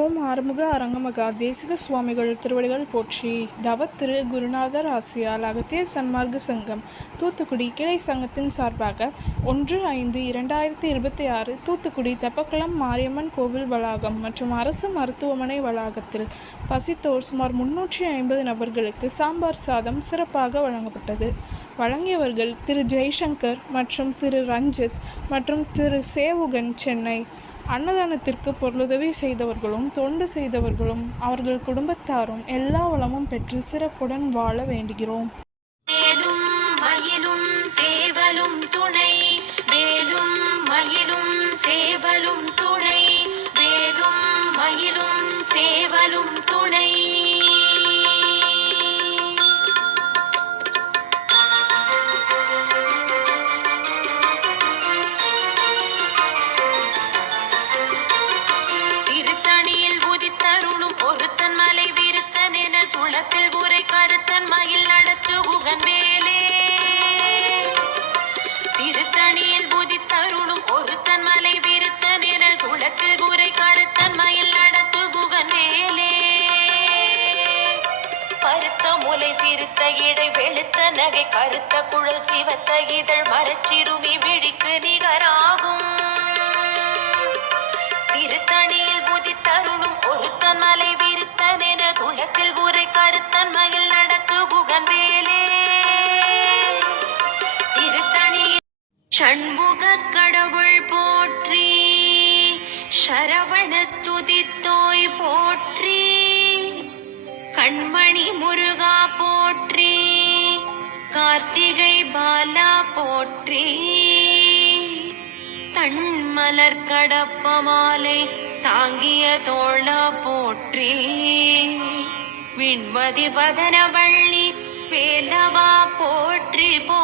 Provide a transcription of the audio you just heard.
ஓம் ஆறுமுக அரங்கமகா தேசிக சுவாமிகள் திருவடிகள் போற்றி. தவத்திரு குருநாதர் ஆசியால் அகத்தியர் சன்மார்க்க சங்கம் தூத்துக்குடி கிளை சங்கத்தின் சார்பாக 1/5/2026 தூத்துக்குடி தெப்பக்குளம் மாரியம்மன் கோவில் வளாகம் மற்றும் அரசு மருத்துவமனை வளாகத்தில் பசித்தோர் சுமார் 350 நபர்களுக்கு சாம்பார் சாதம் சிறப்பாக வழங்கப்பட்டது. வழங்கியவர்கள் திரு ஜெய்சங்கர் மற்றும் திரு ரஞ்சித் மற்றும் திரு சேவுகன், சென்னை. அன்னதானத்திற்கு பொருளுதவி செய்தவர்களும் தொண்டு செய்தவர்களும் அவர்கள் குடும்பத்தாரும் எல்லா வளமும் பெற்று சிறப்புடன் வாழ வேண்டுகிறோம். வேலும் மயிலும் சேவலும் துணை, வேலும் மயிலும் சேவலும் துணை, வேலும் மயிலும் சேவலும் துணை. ஒருத்தன் மலை விருத்தன் என துளத்தில் உரை கருத்தன் மயில் நடத்து குகன் வேலே. திருத்தணியில் புதித்தருளும் ஒருத்தன் மலை விருத்தன் என துளத்தில் உரை கருத்தன் மயில் நடத்து குகன் வேலே. பருத்த முலை சிறுத்த இடை வெளுத்த நகை கருத்த குழல் சிவத்த இதழ் மரச்சிறுமி விழிக்கு நிகராகும். திருத்தணியில் புதித்தருளும் ஒருத்தன் மலை விருத்தன் என குலத்தில் உரை கருத்தன் மயில் நடத்து குகன் வேலே. திருத்தணியில் சண்முக கடவுள் போற்றி, சரவண துதித்தோய் போற்றி, கண்மணி முருகா போற்றி, கார்த்திகை பாலா போற்றி, தன்மலர் கடப்ப மாலை தாங்கிய தோழ போற்றி, விண்மதி வதனவள்ளி வேலவா போற்றி போ